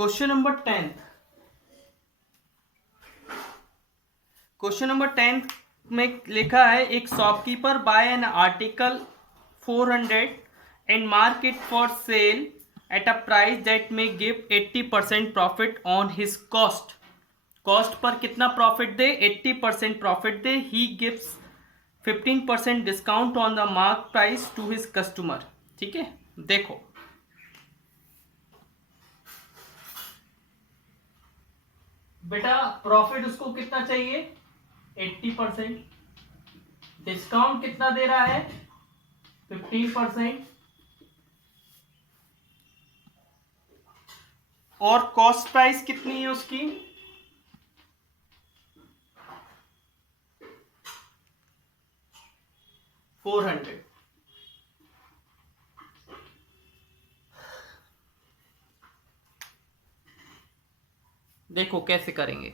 Question number 10। Question number 10 में लिखा है एक shopkeeper buy an article 400 and mark it for sale at a price that may give 80% profit on his cost. Cost पर कितना profit दे? 80% profit दे। He gives 15% discount on the mark price to his customer. ठीक है, देखो बेटा, profit उसको कितना चाहिए? 80%। डिस्काउंट कितना दे रहा है? 15%। और कॉस्ट प्राइस कितनी है उसकी? 400। देखो कैसे करेंगे।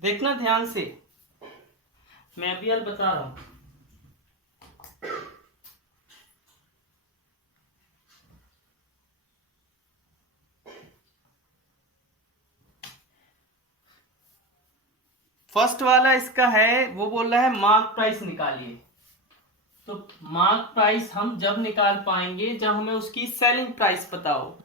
देखना ध्यान से, मैं अभी यार बता रहा हूं। फर्स्ट वाला इसका है, वो बोल रहा है मार्क प्राइस निकालिए। तो मार्क प्राइस हम जब निकाल पाएंगे जब हमें उसकी सेलिंग प्राइस पता हो।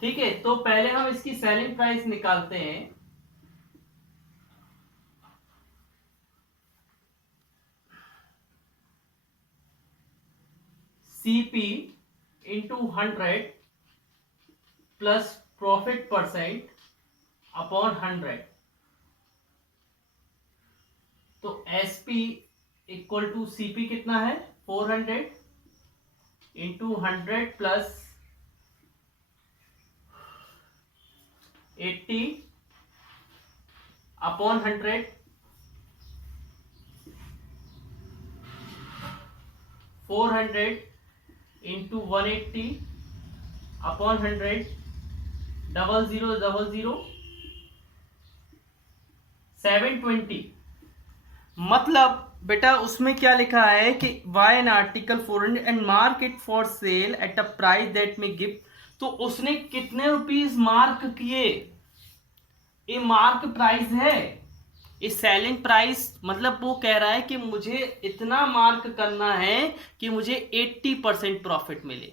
ठीक है, तो पहले हम इसकी सेलिंग प्राइस निकालते हैं। CP into 100 plus profit percent upon 100। तो एसपी इक्वल टू सीपी कितना है? 400 into 100 plus 80 upon 100। 400 into 180 upon 100। 0000 720। मतलब बेटा उसमें क्या लिखा है कि buy an article 400 and mark it for sale at a price that may give. तो उसने कितने रुपीस मार्क किए? ये मार्क प्राइस है, ये सेलिंग प्राइस। मतलब वो कह रहा है कि मुझे इतना मार्क करना है कि मुझे 80% प्रॉफिट मिले।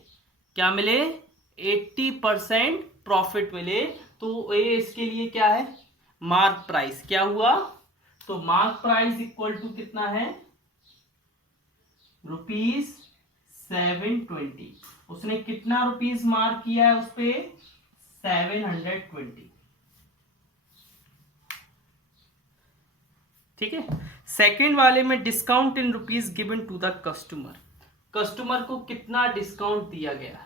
क्या मिले? 80% प्रॉफिट मिले। तो ये इसके लिए क्या है? Mark price. क्या हुआ? तो मार्क प्राइस इक्वल टू कितना है? ₹720। उसने कितना रुपीस मार्क किया है उस पे? 720। ठीक है। सेकेंड वाले में discount in rupees given to the customer. Customer को कितना डिस्काउंट दिया गया?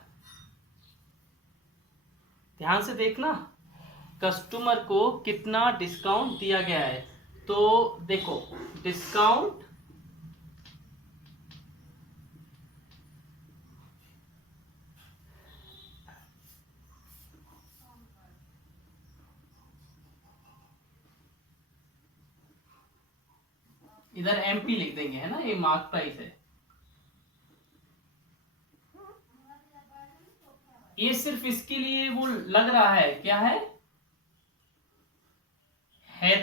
ध्यान से देखना, कस्टमर को कितना डिस्काउंट दिया गया है। तो देखो डिस्काउंट इधर एमपी लिख देंगे, है ना, ये मार्क प्राइस है। ये सिर्फ इसके लिए वो लग रहा है, क्या है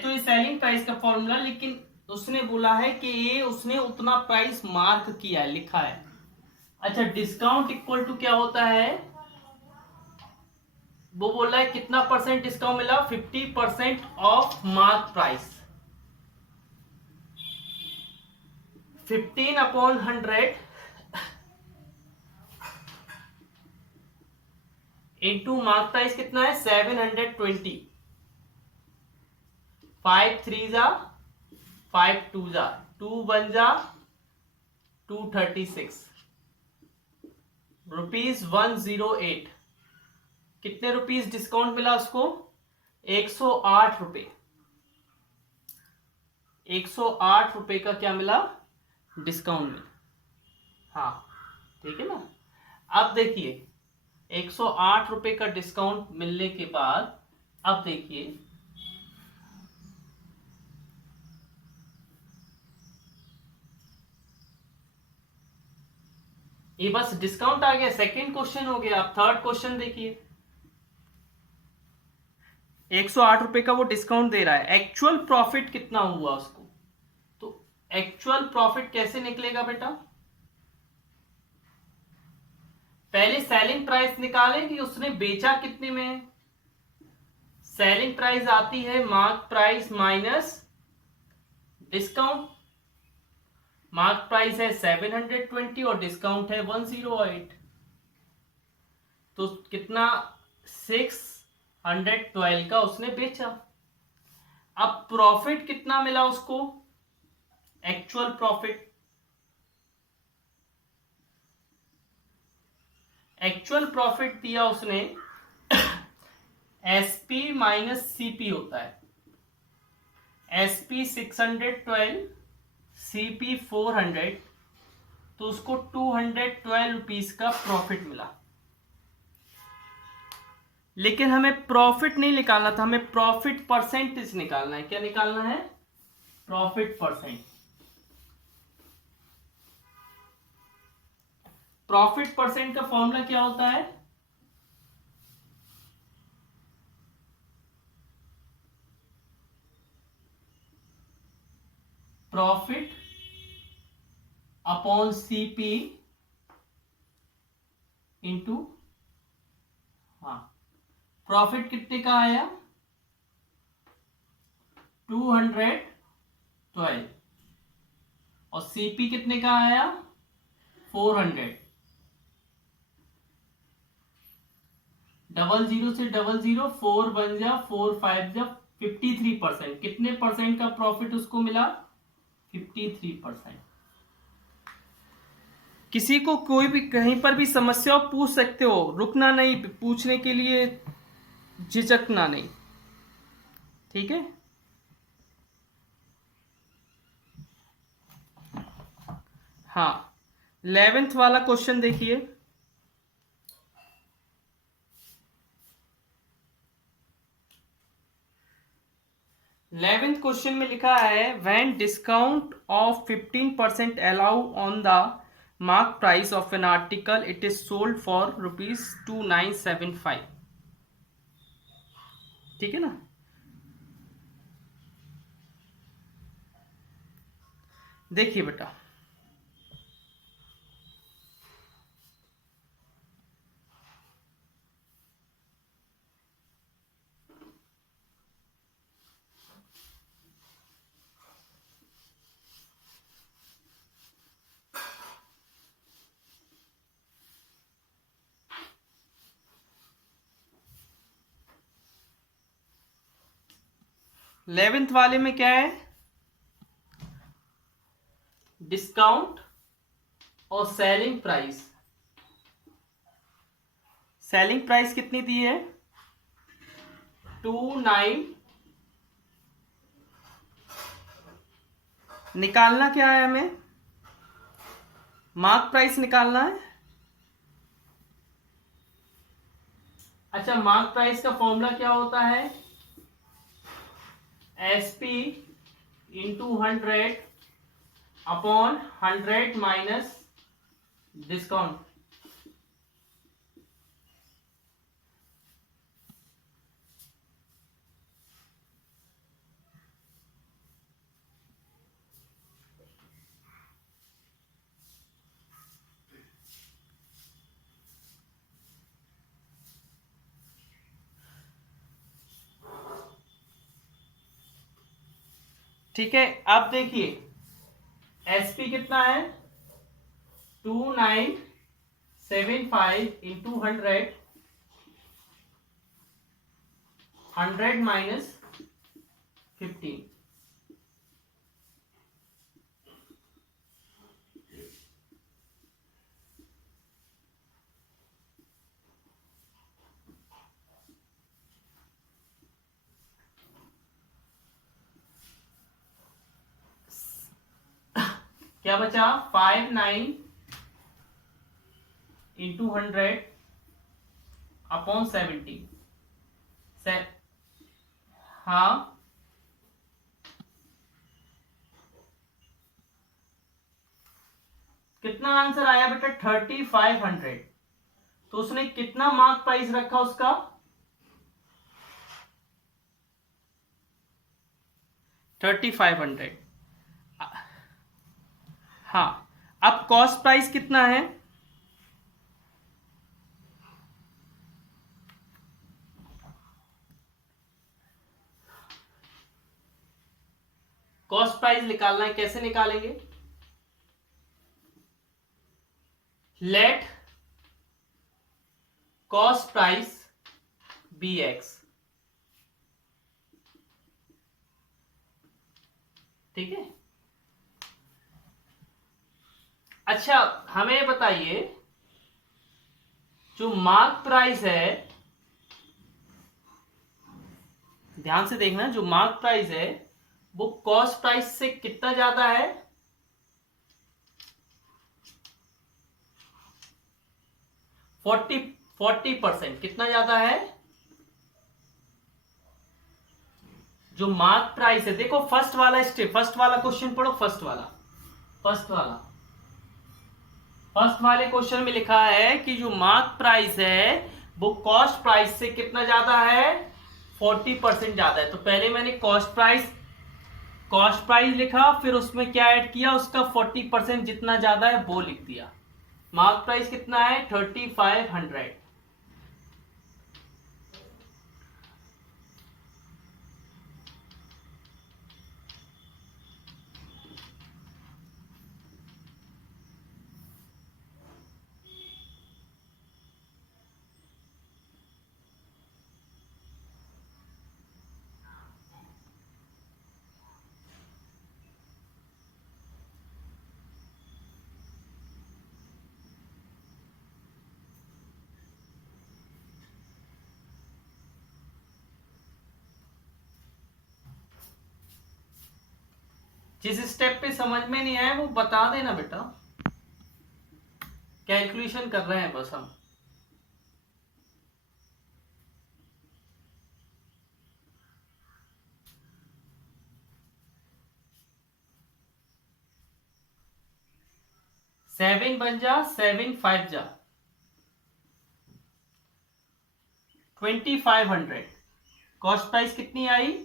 तो ये सेलिंग प्राइस का फॉर्मूला, लेकिन उसने बोला है कि ये उसने उतना प्राइस मार्क किया है, लिखा है। अच्छा, डिस्काउंट इक्वल टू क्या होता है? वो बोल रहा है कितना परसेंट डिस्काउंट मिला? 50% of mark price. 15 upon 100 into mark price कितना है? 720। 5 3 जा 5 2 जा 2 1 जा 236 ₹108। कितने रुपीस डिस्काउंट मिला उसको? 108 रुपए। 108 रुपए का क्या मिला, डिस्काउंट मिला। हाँ ठीक है ना। अब देखिए 108 रुपए का डिस्काउंट मिलने के बाद अब देखिए ये बस डिस्काउंट आ गया, सेकंड क्वेश्चन हो गया। अब थर्ड क्वेश्चन देखिए, 108 रुपए का वो डिस्काउंट दे रहा है, एक्चुअल प्रॉफिट कितना हुआ उसको। तो एक्चुअल प्रॉफिट कैसे निकलेगा बेटा, पहले सेलिंग प्राइस निकालें कि उसने बेचा कितने में। सेलिंग प्राइस आती है mark price minus discount. Mark price है 720 और डिस्काउंट है 108, तो कितना 612 का उसने बेचा। अब प्रॉफिट कितना मिला उसको, एक्चुअल प्रॉफिट, एक्चुअल प्रॉफिट दिया उसने एसपी माइनस सीपी होता है, एसपी 612 सीपी 400, तो उसको 212 रुपीज का प्रॉफिट मिला। लेकिन हमें प्रॉफिट नहीं निकालना था, हमें प्रॉफिट परसेंटेज निकालना है। क्या निकालना है, प्रॉफिट परसेंट। प्रॉफिट परसेंट का फॉर्मूला क्या होता है, प्रॉफिट अपॉन सीपी इंटू, हाँ प्रॉफिट कितने का आया 212 और सीपी कितने का आया 400। डबल जीरो से डबल जीरो, 4 बन जा 4 5 जा 53%। कितने परसेंट का प्रॉफिट उसको मिला, 53%। किसी को कोई भी कहीं पर भी समस्या हो पूछ सकते हो, रुकना नहीं, पूछने के लिए झिझकना नहीं, ठीक है। हाँ 11th वाला क्वेश्चन देखिए, 11th क्वेश्चन में लिखा है when discount of 15% allow on the mark price of an article it is sold for ₹2975, ठीक है ना। देखिए बेटा 11th वाले में क्या है, डिस्काउंट और सेलिंग प्राइस। सेलिंग प्राइस कितनी दी है 29, निकालना क्या है हमें, मार्क प्राइस निकालना है। अच्छा मार्क प्राइस का फॉर्मूला क्या होता है, SP into 100 upon 100 minus discount. ठीक है अब देखिए एसपी कितना है 2975 इंटू 100, 100 माइनस 15। क्या बचा 59 इंटू 100 अपॉन 70 से हाँ कितना आंसर आया बेटा 3500। तो उसने कितना मार्क प्राइस रखा उसका 3500। हाँ अब कॉस्ट प्राइस कितना है कॉस्ट प्राइस निकालना है कैसे निकालेंगे let cost price be x ठीक है। अच्छा हमें बताइए जो मार्क प्राइस है ध्यान से देखना जो मार्क प्राइस है वो कॉस्ट प्राइस से कितना ज्यादा है 40% कितना ज्यादा है जो मार्क प्राइस है देखो फर्स्ट वाला स्टेप फर्स्ट वाला क्वेश्चन पढ़ो फर्स्ट वाले क्वेश्चन में लिखा है कि जो मार्क प्राइस है वो कॉस्ट प्राइस से कितना ज्यादा है 40% ज्यादा है। तो पहले मैंने कॉस्ट प्राइस लिखा फिर उसमें क्या ऐड किया उसका 40% जितना ज्यादा है वो लिख दिया। मार्क प्राइस कितना है 3500। जिस स्टेप पे समझ में नहीं आया वो बता देना बेटा कैलकुलेशन कर रहे हैं बस हम। सेवन बन जा 7 5 जा 2500 कॉस्ट प्राइस कितनी आई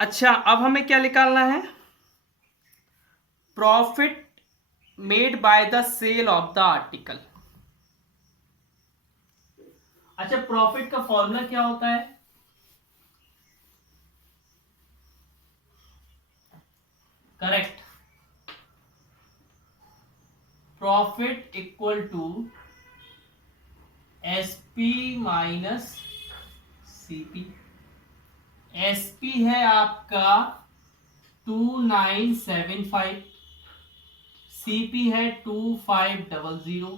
अच्छा अब हमें क्या निकालना है profit made by the sale of the article. अच्छा प्रॉफिट का फॉर्मूला क्या होता है correct profit equal to SP minus CP. SP है आपका 2975 सीपी है 2500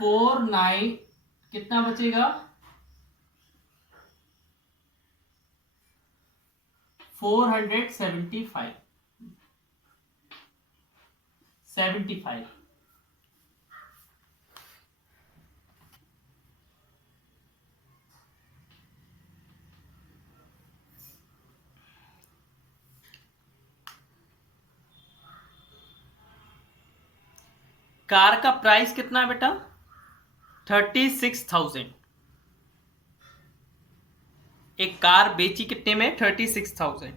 49 कितना बचेगा 475 75। कार का प्राइस कितना है बेटा 36,000। एक कार बेची कितने में 36,000।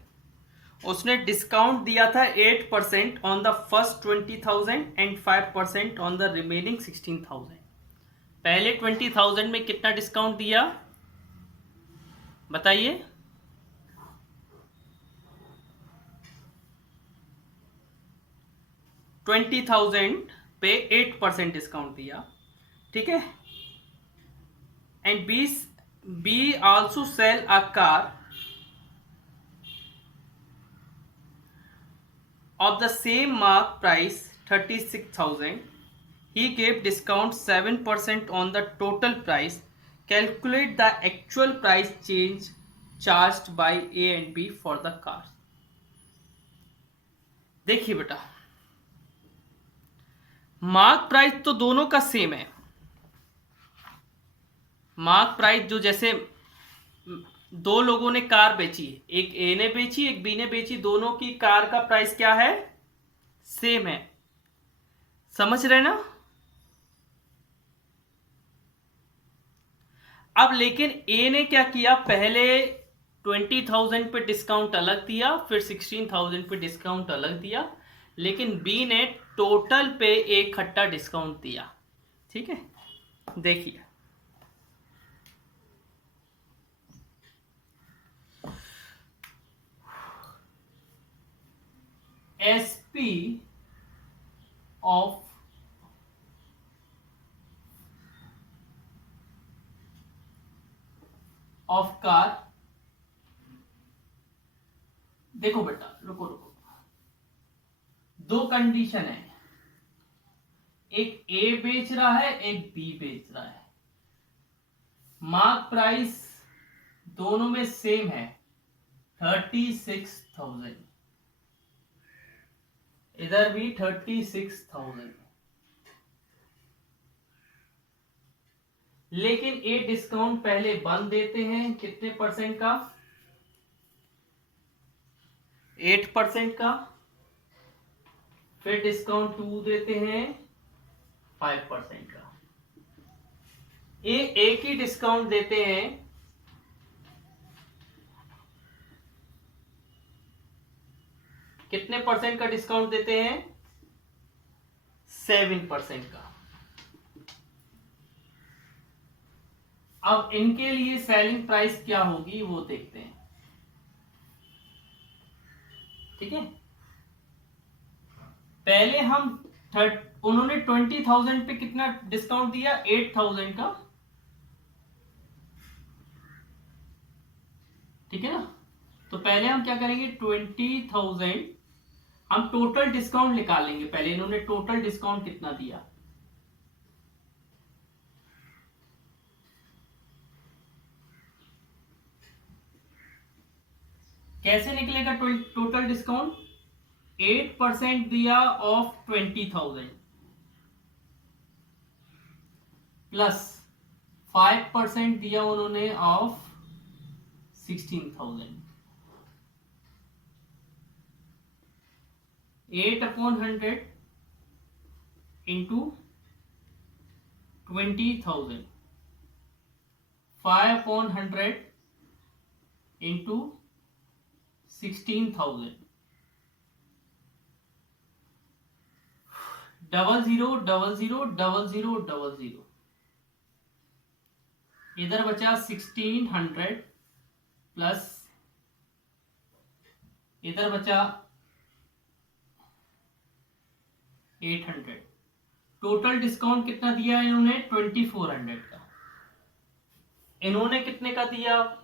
उसने डिस्काउंट दिया था 8% on the first 20,000 and 5% on the remaining 16,000। पहले 20,000 में कितना डिस्काउंट दिया बताइए 20,000 पे 8% डिस्काउंट दिया ठीक है। And B also sell a car of the same mark price 36,000 he gave discount 7% on the total price calculate the actual price change charged by A and B for the car. देखिए बेटा, mark price तो दोनों का same है। Mark price जो, जैसे दो लोगों ने कार बेची, एक ए ने बेची एक बी ने बेची, दोनों की कार का प्राइस क्या है, सेम है। समझ रहे ना? अब लेकिन ए ने क्या किया, पहले 20,000 पे डिस्काउंट अलग दिया, फिर 16,000 पे डिस्काउंट अलग दिया, लेकिन बी ने टोटल पे एक इकट्ठा डिस्काउंट दिया। ठीक है, देखिए एसपी ऑफ कार, देखो बेटा, रुको रुको, दो कंडीशन है, एक ए बेच रहा है एक बी बेच रहा है, मार्क प्राइस दोनों में सेम है 36,000, इधर भी 36,000, लेकिन ए डिस्काउंट पहले बंद देते हैं कितने परसेंट का, 8% का, फिर डिस्काउंट 2 देते हैं 5% का। ए एक ही डिस्काउंट देते हैं, कितने परसेंट का डिस्काउंट देते हैं, 7% का। अब इनके लिए सेलिंग प्राइस क्या होगी वो देखते हैं। ठीक है, पहले हम उन्होंने 20,000 पे कितना डिस्काउंट दिया, 8,000 का। ठीक है ना, तो पहले हम क्या करेंगे, 20,000 हम टोटल डिस्काउंट निकालेंगे। पहले इन्होंने टोटल डिस्काउंट कितना दिया, कैसे निकलेगा टोटल डिस्काउंट, 8% दिया ऑफ 20,000 प्लस 5% दिया उन्होंने ऑफ 16,000, 8/100 इंटू 20,000, 5/100 इंटू 16,000, 00000000, इधर बचा 1600 प्लस इधर बचा 800। टोटल डिस्काउंट कितना दिया इन्होंने, 2400 का। इन्होंने कितने का दिया,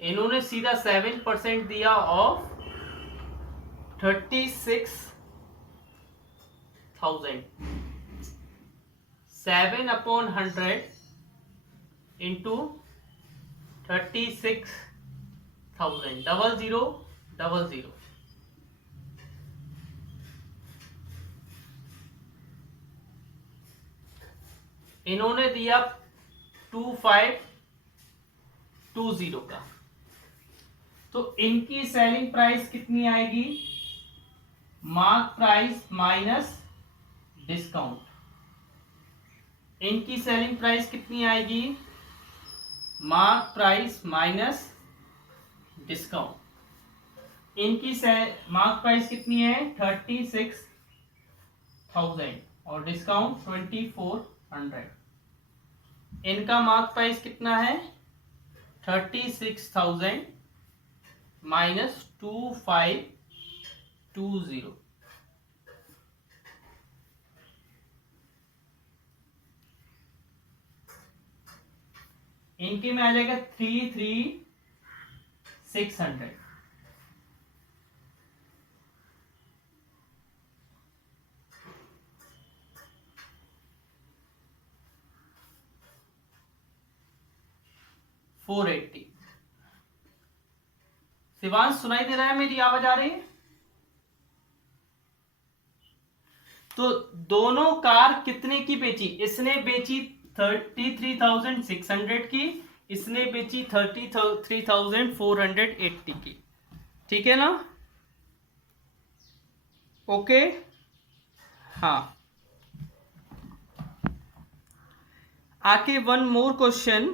इन्होंने सीधा 7% दिया ऑफ 36,000, 7/100 इंटू 36,000, 0000। इन्होंने दिया 2520 का, तो इनकी सेलिंग प्राइस कितनी आएगी, मार्क प्राइस माइनस डिस्काउंट, इनकी सेलिंग प्राइस कितनी आएगी, मार्क प्राइस माइनस डिस्काउंट, इनकी मार्क प्राइस कितनी है 36,000 और डिस्काउंट 2400, इनका मार्क प्राइस कितना है 36,000 माइनस 2520, इनके में आ जाएगा 33,600। 480। शिवांश सुनाई दे रहा है, मेरी आवाज आ रही है? तो दोनों कार कितने की बेची? इसने बेची 33,600 की, इसने बेची 33,480 की। ठीक है ना? ओके। हाँ, आके वन मोर क्वेश्चन।